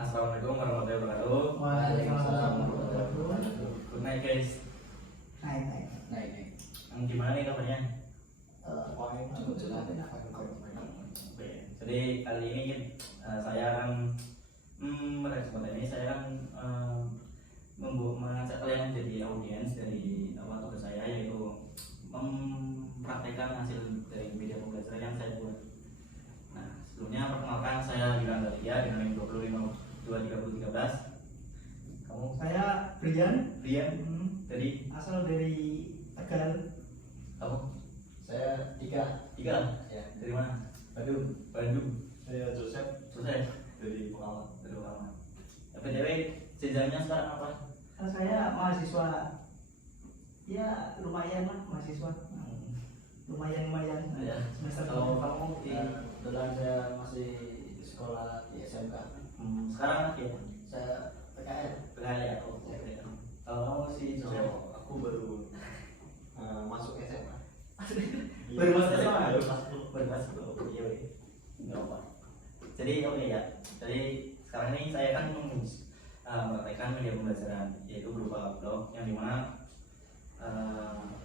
Assalamualaikum warahmatullahi wabarakatuh. Waalaikumsalam warahmatullahi wabarakatuh. Good night guys. Naik. Gimana nih kabarnya? Cukup jelas ya. Oke. Jadi kali ini saya akan pada kesempatan ini saya akan mengajak kalian menjadi audiens dari tugas saya, yaitu mempraktekkan hasil dari media pembelajaran yang saya buat. Nah, sebelumnya perkenalkan, saya Wilan Dalia dengan NIM 2523013. Kamu? Saya Brian Dari asal dari Tegal. kamu? Saya Tiga. Tiga? Ya. Dari mana? Bandung. Saya Joseph Selesai? dari Pengawan. Dari Pengawan. BTW, jenjangnya sekarang apa? Saya mahasiswa. Ya lumayan lah mahasiswa. Lumayan. Ya. Semester Kalau kamu di Kebetulan saya masih di sekolah di SMK. sekarang ya? Saya PKL. PKL ya? Oke. Kalau kamu si Joseph? Aku baru masuk SMA. Baru masuk SMA? Baru masuk. Baru masuk. Iya, nggak apa. Jadi oke ya. Jadi sekarang ini saya kan mempraktekkan media pembelajaran, yaitu berupa blog yang dimana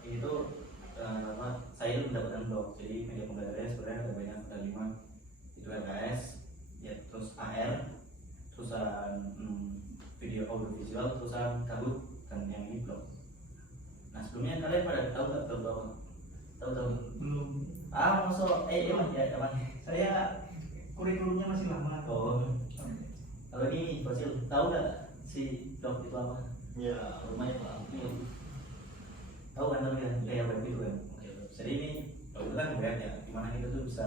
ini tuh saya itu mendapatkan blog. Jadi media pembelajarannya sebenarnya ada banyak, ada 5. Itu RKS, ya, terus AR, terusan video audiovisual, terusan kabut, dan yang ini blog. Nah, sebelumnya kalian pada tahu nggak blog apa? Tahu? belum. Masuk apa? Saya kurikulumnya masih lama. Oh, kalau ini Basil, tahu nggak si blog itu apa? Ya, Lumayan lah. Tahu kan, tapi kan kayak web itu kan. Jadi ini itu kan web ya, dimana kita tuh bisa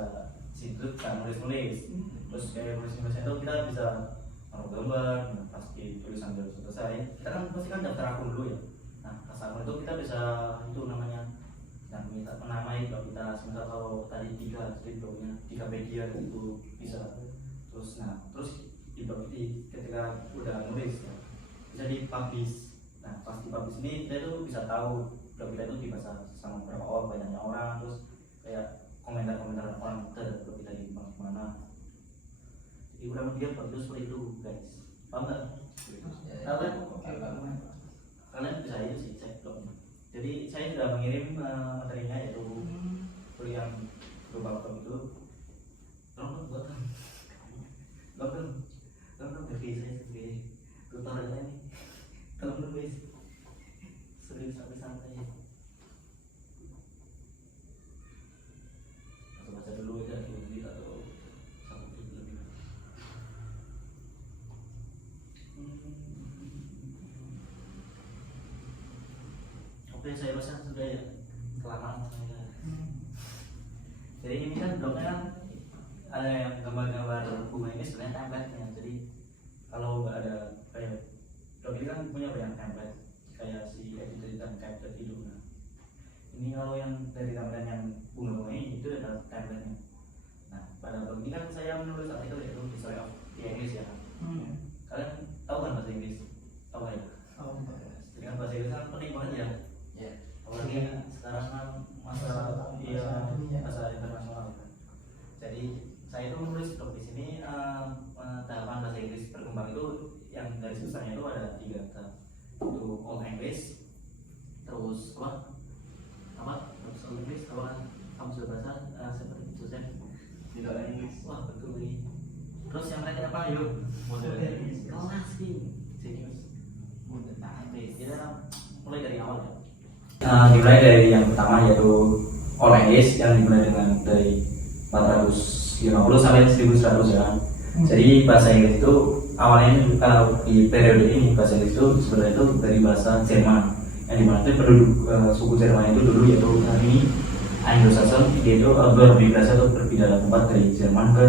situ bisa nulis, terus kayak nulis-nulisnya itu kita bisa taruh gambar. Nah, pasti tulisan sudah selesai, kita kan pasti kan daftar akun dulu ya. Nah, pas akun itu kita bisa itu namanya, yang kita menamai blog kita. Semisal kalau tadi Tiga, jadi blognya Tigapedia itu bisa. Terus di blog ini ketika udah nulis ya, bisa dipublish. Nah, pas dipublish ini kita tuh bisa tahu blog kita itu dibaca sama berapa orang, banyaknya orang, terus kayak komentar-komentar orang terhadap blog kita di mana. Jadi kurang lebih blog itu seperti itu guys. Paham nggak? Tahu kan? Kalian bisa aja sih cek blognya. Jadi saya sudah mengirim materinya, yaitu kuliah berupa blog itu. Tolong buat bagi saya sebagai tutornya nih. Tolong dong guys, serius sampai santai. Langsung baca dulu aja 2 menit atau 1 menit lebih. Oke, saya rasa sudah ya, kelamaan saya. Jadi ini kan blognya kan ada yang gambar-gambar bunga, ini sebenarnya template-nya. Jadi kalau nggak ada kayak blog ini kan punya banyak template kayak si edit dan capture itu. Nah, ini kalau yang dari gambar yang bunga-bunga ini itu ada template-nya. Nah, pada blog ini kan saya menulis artikel yaitu history of the English ya. Kalian tahu kan bahasa Inggris? Tahu nggak ya? Jadi kan bahasa Inggris kan penting banget ya. Ya. Apalagi sekarang kan masa masa internasional kan. Jadi saya itu menulis blog di sini, tahapan bahasa Inggris berkembang itu yang dari susahnya itu ada 3 tahap. Itu Old English, terus terus Old English, kamu sudah bahasa seperti Joseph tidak Inggris. wah betul ini. Terus yang terakhir apa? Yuk, Modern Inggris. kelas serius modern English. Kita mulai dari awal ya. Dimulai dari yang pertama, yaitu Old English, yang dimulai dengan dari 450 sampai 1100 ya. Jadi bahasa Inggris itu awalnya di periode ini bahasa Inggris itu sebenarnya itu dari bahasa Jerman, yang dimana itu penduduk suku Jerman itu dulu, yaitu ini Anglo-Saxon, dia itu bermigrasi atau berpindah tempat dari Jerman ke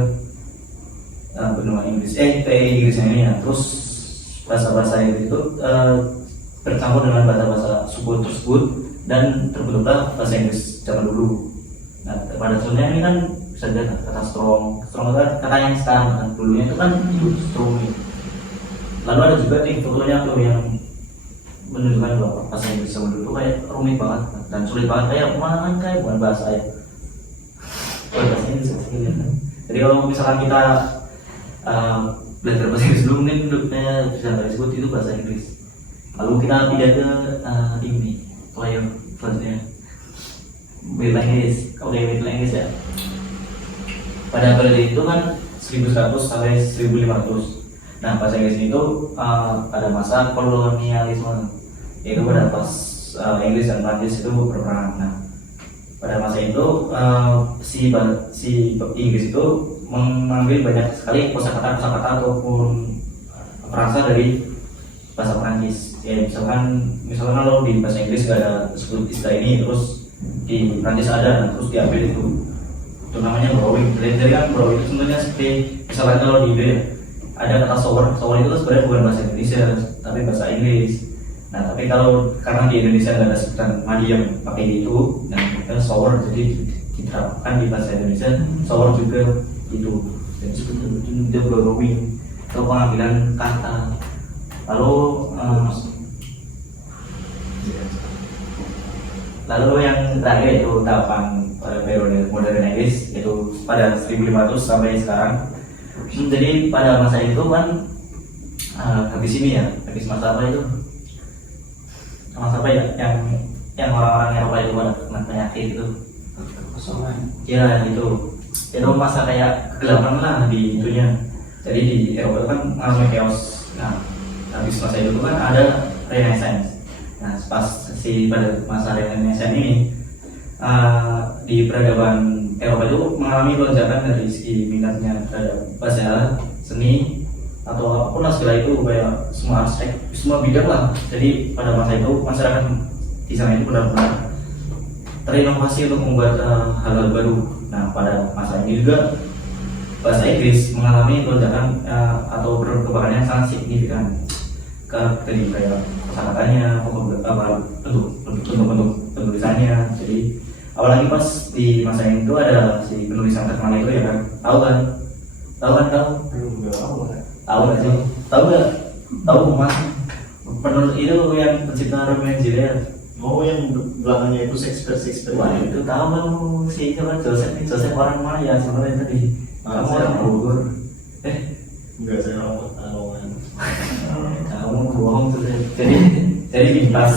benua Inggris ke Inggris ini ya. Terus bahasa-bahasa Inggris itu bercampur dengan bahasa-bahasa suku tersebut dan terbentuklah bahasa Inggris zaman dulu. Nah, pada dasarnya ini kan bisa dilihat kata strong itu kata yang sekarang kan, dulunya itu kan strong nih. Lalu ada juga nih fotonya tuh yang menunjukkan bahwa bahasa Inggris zaman dulu kayak rumit banget dan sulit banget, kayak mana kan kayak bukan bahasa ya. Bahasa Inggris. Jadi kalau misalkan kita belajar bahasa Inggris dulu mungkin saya bisa nggak sebut itu bahasa Inggris. Lalu kita pindah ke ini player selanjutnya middle language. Oke, middle language ya. Pada periode itu kan 1100 sampai 1500. Nah, bahasa Inggris itu pada masa kolonialisme, yaitu pada pas Inggris dan Prancis itu berperang. Nah, pada masa itu si Inggris itu mengambil banyak sekali kosakata ataupun frasa dari bahasa Prancis. Ya, misalkan kalau di bahasa Inggris gak ada sebut istilah ini, terus di Prancis ada, nah, terus diambil itu namanya borrowing. Jadi kan borrowing itu sebenarnya seperti misalkan kalau di Indo ya ada kata shower itu sebenarnya bukan bahasa Indonesia tapi bahasa Inggris. Nah, tapi kalau karena di Indonesia nggak ada sebutan mandi yang pakai itu, nah kita shower jadi diterapkan di bahasa Indonesia shower juga itu. Jadi seperti itu borrowing atau pengambilan kata. Lalu yang terakhir itu tahapan periode modern Inggris, yaitu pada 1500 sampai sekarang. Jadi pada masa itu kan habis masa apa itu? Masa apa ya? Yang orang-orang Eropa itu pada kena penyakit itu. Kosongan. Ya itu masa kayak kegelapan lah di dunia. Jadi di Eropa itu kan mengalami chaos. Nah, habis masa itu kan ada Renaissance. Nah, pas pada masa Renaissance ini di peradaban Eropa itu mengalami lonjakan dari segi minatnya terhadap bahasa, seni, atau apapun lah segala itu, kayak semua aspek, semua bidang lah. Jadi pada masa itu masyarakat di sana itu benar-benar terinovasi untuk membuat hal-hal baru. Nah, pada masa ini juga bahasa Inggris mengalami lonjakan atau perkembangan yang sangat signifikan dari kayak kosakatanya, bentuk penulisannya. Jadi apalagi pas di masa itu ada si penulisan terkenal itu ya kan, tahu nggak sih, tahu mas penulis itu yang pencipta Romeo and Juliet. Oh, yang belakangnya itu Shakespeare. Wah, itu tahu si siapa, Joseph orang mana ya sebenarnya tadi. Kamu saya orang Bogor. Enggak, saya orang Pekalongan. Kamu bohong tuh. Jadi di pas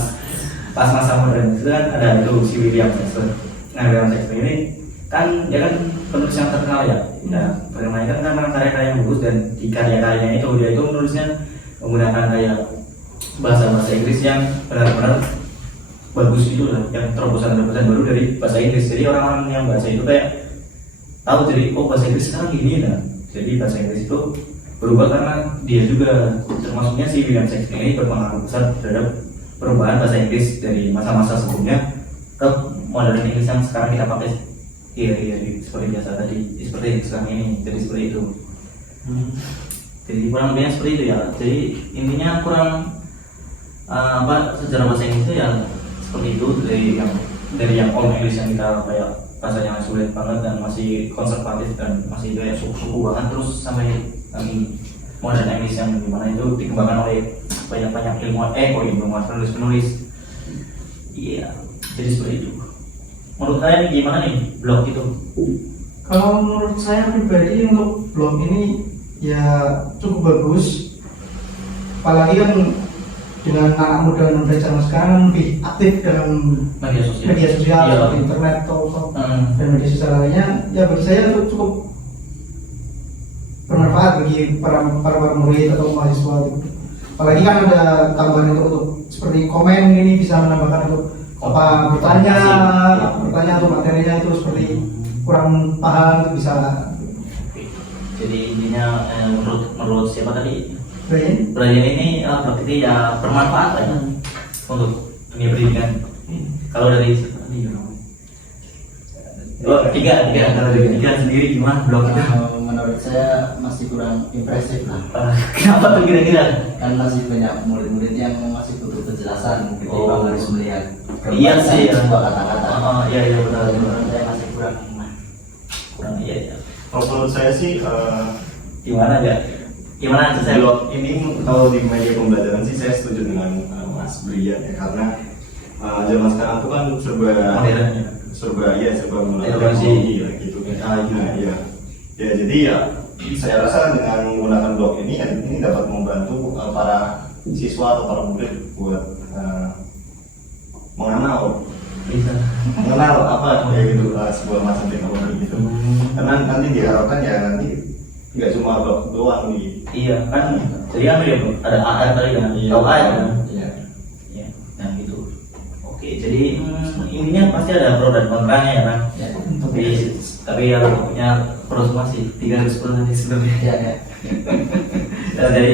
masa modern itu kan ada itu si William Shakespeare. Nah, William Shakespeare ini kan dia kan penulis yang terkenal ya. Nah, terkenal kan karena karya-karya yang bagus, dan di karya-karyanya itu dia itu menulisnya menggunakan kayak bahasa Inggris yang benar-benar bagus itu lah, yang terobosan baru dari bahasa Inggris. Jadi orang-orang yang bahasa itu kayak tahu, jadi bahasa Inggris sekarang gini. Nah, jadi bahasa Inggris itu berubah karena dia juga, termasuknya si William Shakespeare ini berpengaruh besar terhadap perubahan bahasa Inggris dari masa-masa sebelumnya ke modern Inggris yang sekarang kita pakai. Iya, seperti biasa tadi, seperti sekarang ini, jadi seperti itu. Jadi kurang lebihnya seperti itu ya. Jadi intinya kurang sejarah bahasa Inggris itu ya seperti itu, dari yang old English yang kita kayak bahasanya sulit banget dan masih konservatif dan masih kayak suku-suku banget, terus sampai modern English yang dimana itu dikembangkan oleh banyak ilmuwan penulis. Iya, jadi seperti itu. Menurut kalian gimana nih blog itu? Kalau menurut saya pribadi untuk blog ini ya cukup bagus, apalagi kan dengan anak muda zaman sekarang lebih aktif dalam media sosial Iya. seperti internet atau dan media sosial lainnya. Ya bagi saya itu cukup bermanfaat bagi para murid atau mahasiswa gitu. Apalagi kan ada tambahan untuk seperti komen ini, bisa menambahkan untuk bertanya atau materinya itu seperti kurang paham itu bisa. Jadi intinya menurut siapa tadi? Brian ini berarti ya bermanfaat lah ya untuk dunia pendidikan. Kalau dari tiga sendiri gimana blog itu? Menurut saya masih kurang impresif lah. Kenapa tuh kira-kira? Kan masih banyak murid-murid yang masih butuh penjelasan ketika harus melihat Iya sih ya. sebuah kata-kata. Iya benar. Menurut saya masih kurang iya. Kalau menurut saya sih Gimana tuh saya? blog ini kalau di media pembelajaran sih saya setuju dengan Mas Brian ya, karena zaman sekarang tuh kan serba Modern ya. menggunakan Teknologi. teknologi ya gitu. Nah, ya jadi ya saya rasa dengan menggunakan blog ini dapat membantu para siswa atau para murid buat mengenal apa ya gitu sebuah macam teknologi gitu. Karena nanti diharapkan ya nanti nggak cuma blog doang di Iya kan, jadi ambil ya bro, ada AR tadi kan, tahu AR kan? Iya. Ya, nah gitu. Oke, jadi intinya pasti ada pro dan kontranya ya kan. Ya. Tapi ya punya pro semua sih, 3 harus pro nanti sebenarnya. Ya, ya. Ya, jadi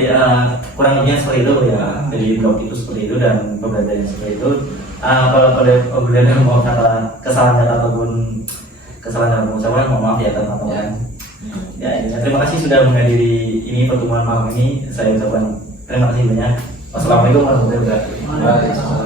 kurang lebihnya seperti itu ya. Jadi blog itu seperti itu dan pembelajaran seperti itu. Kalau ada mau kata kesalahan kata ataupun kesalahan dalam pengucapan, mohon maaf ya teman-teman. Ya, terima kasih sudah menghadiri ini pertemuan malam ini. Saya ucapkan terima kasih banyak. Wassalamualaikum warahmatullahi wabarakatuh. Waalaikumsalam.